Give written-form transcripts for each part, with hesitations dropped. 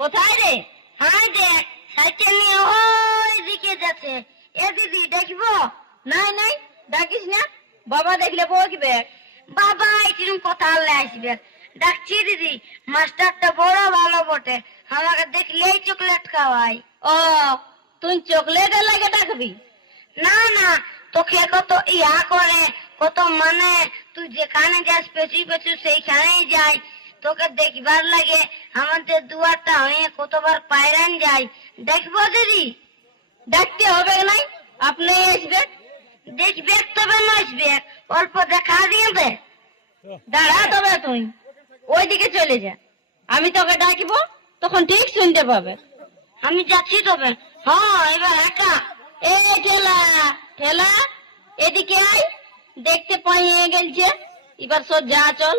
কোথায় রে? হাই দেখ, সাইকেল নিয়ে ওই দিকে যাচ্ছে। এ দিদি দেখবো? নাই নাই, ডাকিস না, বাবা দেখলে বকবে। বাবা এরকম কথা আনলে আসবে। ডাকছি দিদি, মাস্টারটা বড় ভালো বটে, আমাকে দেখলেই চকলেট খাওয়াই। ও, তুই চকলেটের লাগে ডাকবি? না না, তোকে কত ইয়া করে, কত মানে, তুই যেখানে যাস পেছু পেছু সেইখানেই যাই। তোকে দেখবার লাগে আমাদের দুয়ারটা হয়ে কতবার পায়রান যাই। দেখবো দিদি? দেখতে হবে নাই, আপনি আসবে। দেখবে তবে নাচবে, অল্প দেখা দিয়ে দে। দাঁড়া তবে তুই ওইদিকে চলে যা, আমি তোকে ডাকিব, তখন ঠিক শুনতে পাবে। আমি যাচ্ছি তবে। হ্যাঁ, এবার একা। এই ঠেলা ঠেলা, এদিকে আয়, দেখতে পাইয়ে গেলছে, এবার সোজা চল।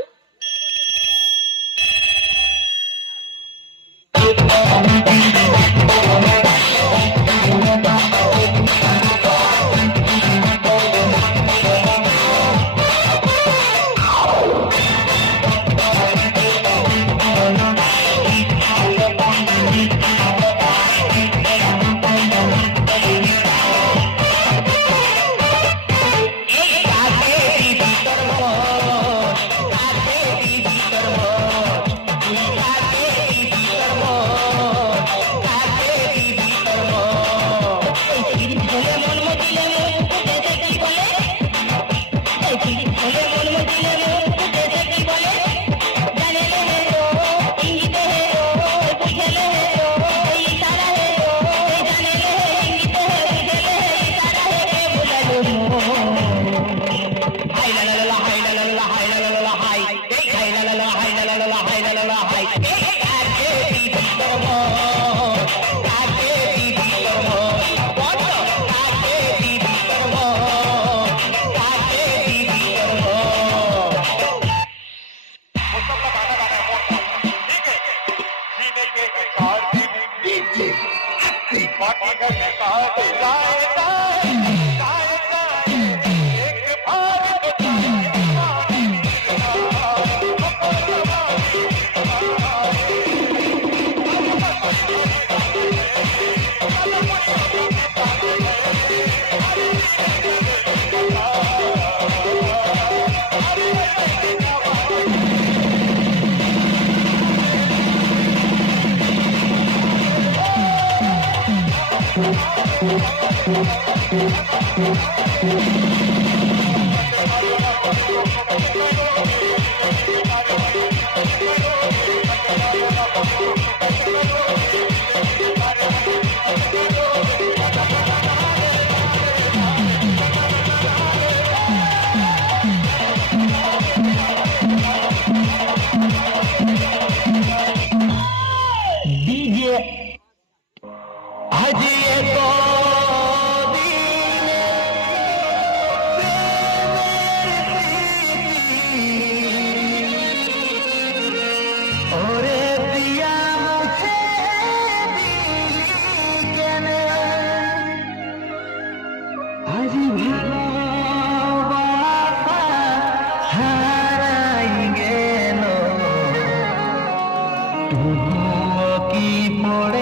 কি পড়ে